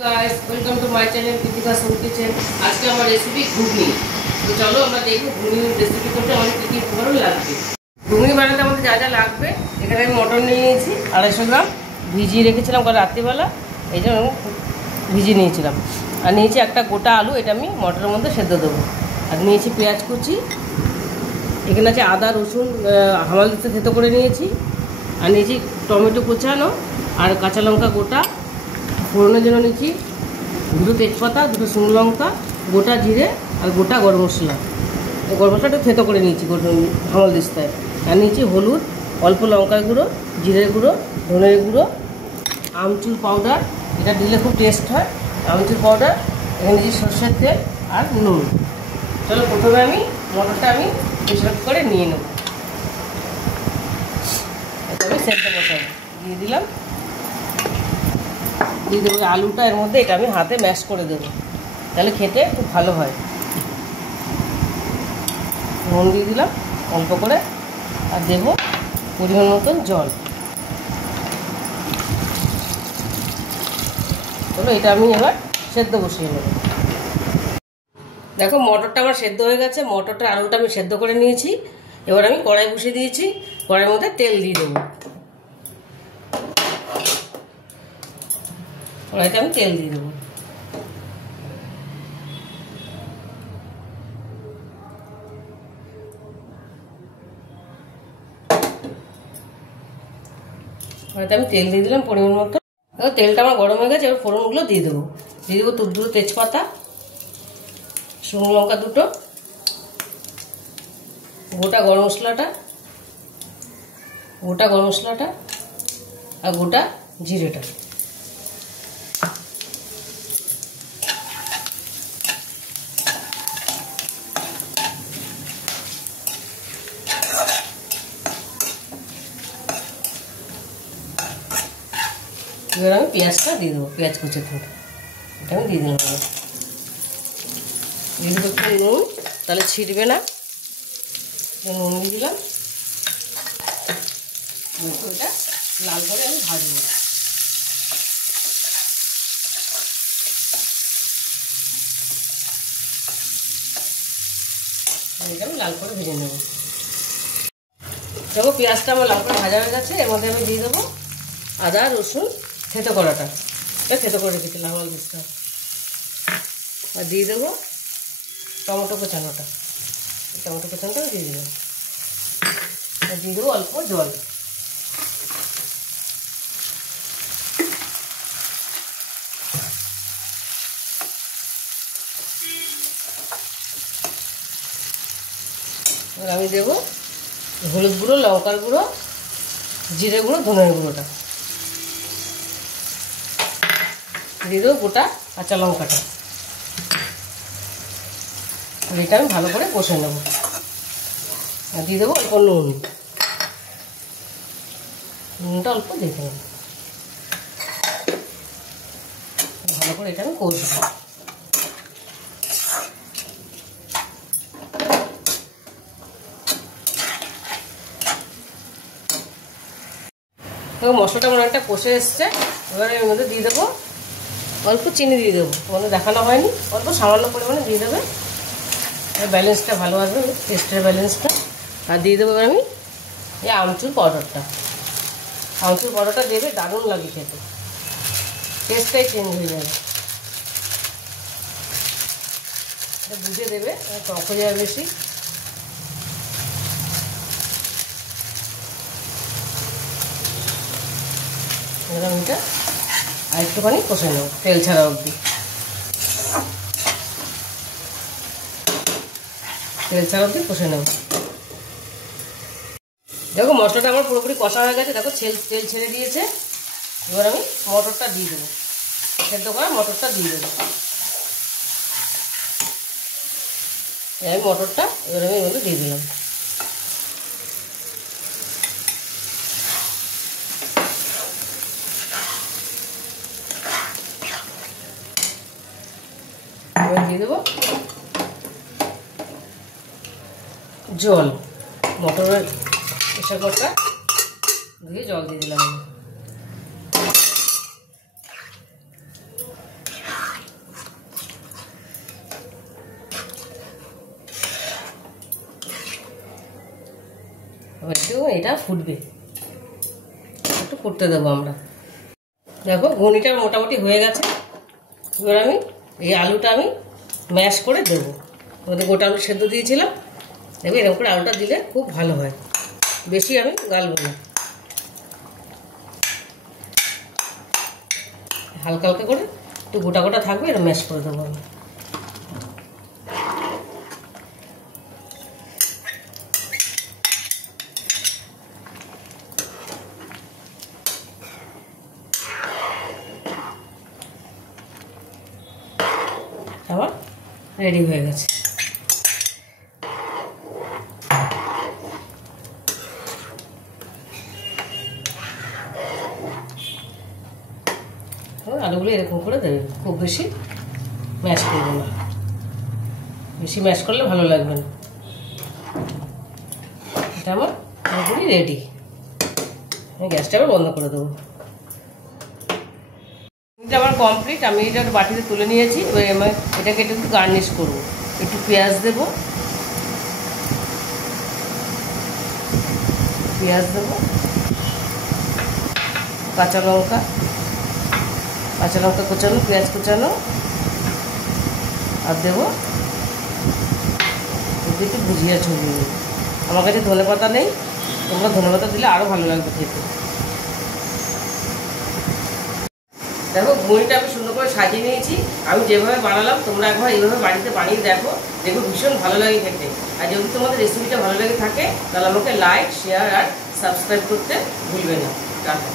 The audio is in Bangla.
Guys welcome to my channel Kritika Som kitchen. आज के हमारा रेसिपी घुगनी। तो चलो আমরা দেখব ঘুগনি রেসিপি করতে আমাদের কি কি উপকরণ লাগবে। ঘুগনি বানাতে আমাদের যা যা লাগবে, এখানে আমি মটর নিয়ে নিয়েছি 250 গ্রাম, ভিজিয়ে রেখেছিলাম কাল রাত্রিবেলা, এই জন্য ভিজিয়ে নিয়েছিলাম। আর নিয়েছি একটা গোটা আলু, এটা আমি মটরের মধ্যে সেদ্ধ দেবো। আর নিয়েছি পেঁয়াজ কুচি, এখানে আছে আদা রসুন হামাল দিতে থেতো করে নিয়েছি। আর নিয়েছি টমেটো কোচানো আর কাঁচা লঙ্কা গোটা। ফোড়নের জন্য নিয়েছি দুটো তেজপাতা, দুটো শুকনো লঙ্কা, গোটা জিরে আর গোটা গরম মশলা। গরম মশলাটা থেতো করে নিয়েছি হামাল দিস্তায়। আর নিয়েছি হলুদ, অল্প লঙ্কার গুঁড়ো, জিরের গুঁড়ো, ধনের গুঁড়ো, আমচুর পাউডার, এটা দিলে খুব টেস্ট হয়, আমচুর পাউডার। এখানে নিয়েছি সর্ষের তেল আর নুন। চলো প্রথমে আমি মটরটা প্রেসার করে নিয়ে নেব। এটা আমি সেদ্ধ বসাবো, দিয়ে দিলাম। দিয়ে দেবো আলুটা এর মধ্যে, এটা আমি হাতে ম্যাশ করে দেবো, তাহলে খেতে খুব ভালো হয়। নুন দিয়ে দিলাম অল্প করে, আর দেবো পরিমাণ মতন জল। চলো এটা আমি এবার সেদ্ধ বসিয়ে নেব। দেখো মটরটা আমার সেদ্ধ হয়ে গেছে, মটরটা আলুটা আমি সেদ্ধ করে নিয়েছি। এবার আমি কড়াই বসিয়ে দিয়েছি, কড়াইয়ের মধ্যে তেল দিয়ে দেবো। কড়াইতে আমি তেল দিয়ে দেবো। কড়াইতে আমি তেল দিয়ে দিলাম পরিমাণ মতো। তেলটা আমার গরম হয়ে গেছে, এবার ফোড়নগুলো দিয়ে দেবো। দিয়ে দেবো দুটো তেজপাতা, শুকনো লঙ্কা দুটো, গোটা গরম মশলাটা আর গোটা জিরেটা। এবার আমি পেঁয়াজটা দিয়ে দেবো, পেঁয়াজ কুচে থেকে এটা আমি দিয়ে দিলাম। দিয়ে দেবো একটু নুন, তাহলে ছিটবে না। নুন দিয়ে দিলাম। ওইটা লাল করে আমি ভাজবো। এটা আমি লাল করে ভেজে নেব। দেখো পেঁয়াজটা আমার লাল করে ভাজা হয়ে গেছে, এর মধ্যে আমি দিয়ে দেবো আদা রসুন থেতো করাটা, এটা থেতো করে রেখেছিলাম আমার দিসটা। আর দিয়ে দেবো টমেটো কোচানোটা, টমেটো কোচানোটা দিয়ে দেবো। আর দিয়ে দেবো অল্প জল। আর আমি দেবো হলুদ গুঁড়ো, লঙ্কার গুঁড়ো, জিরে গুঁড়ো, ধনের গুঁড়োটা। দিয়ে দেবো গোটা কাঁচা লঙ্কাটা। এটা আমি ভালো করে কষে নেব। আর দিয়ে দেবো অল্প নুন, নুনটা অল্প দিয়ে দেবো। ভালো করে এটা আমি কষবো। তো মশলাটা আমার একটা কষে এসছে, এবারে এর মধ্যে দিয়ে দেবো অল্প চিনি দিয়ে দেবো। তোমাদের দেখানো হয়নি, অল্প সামান্য পরিমাণে দিয়ে দেবে, ব্যালেন্সটা ভালো আসবে, টেস্টের ব্যালেন্সটা। আর দিয়ে দেবো এবার আমি এই আমচুর পাউডারটা। আমচুর পাউডারটা দেবে, দারুণ লাগে খেতে, টেস্টটাই চেঞ্জ হয়ে যাবে। এটা বুঝে দেবে, টক হয়ে যাবে বেশি। এবার আমি এটা আর একটুখানি কষে নেব তেল ছাড়া অবধি। তেল ছাড়া অবধি কষে নেব। দেখো মশলাটা আমার পুরোপুরি কষা হয়ে গেছে, দেখো তেল ছেড়ে দিয়েছে। এবার আমি মটরটা দিয়ে দেবো, সেদ্ধ করা মটরটা দিয়ে দেবো। আমি মটরটা এবার আমি এর মধ্যে দিয়ে দিলাম। এবার দিয়ে দেবো জল, মটরের প্রেসার কুকারটা দিয়ে জল দিয়ে দিলাম। একটু এটা ফুটবে, একটু করতে দেবো আমরা। দেখো ঘুগনিটা মোটামুটি হয়ে গেছে। এবার আমি এই আলুটা আমি ম্যাশ করে দেবো। ওদের গোটা আলু সেদ্ধ দিয়েছিলাম, দেখবে এরকম করে আলুটা দিলে খুব ভালো হয়, বেশি আমি গালবো না, হালকা হালকা করে একটু গোটা গোটা থাকবে, এটা ম্যাশ করে দেবো আমি। আমার রেডি হয়ে গেছে। আলুগুলো এরকম করে দেবে, খুব বেশি ম্যাশ করবো না, বেশি ম্যাশ করলে ভালো লাগবে না। এটা আমার পুরোপুরি রেডি। আমি গ্যাসটা আবার বন্ধ করে দেবো। এটা আমার কমপ্লিট। আমি এটা বাটিতে তুলে নিয়েছি। এবার আমি এটাকে একটু গার্নিশ করবো। একটু পেঁয়াজ দেবো, কাঁচা লঙ্কা কুচানো, পেঁয়াজ কুচানো, আর দেবো একটু ভুজিয়া ছড়িয়ে। আমার কাছে ধনেপাতা নেই, তোমরা ধনেপাতা দিলে আরও ভালো লাগবে খেতে। দেখো ঘুগনিটা আমি সুন্দর করে সাজিয়ে নিয়েছি। আমি যেভাবে বানালাম তোমরা একবার এইভাবে বাড়িতে বানিয়ে দেখো, ভীষণ ভালো লাগে খেতে। আর যদি তোমাদের রেসিপিটা ভালো লেগে থাকে তাহলে আমাকে লাইক, শেয়ার আর সাবস্ক্রাইব করতে ভুলবে না। টাটা।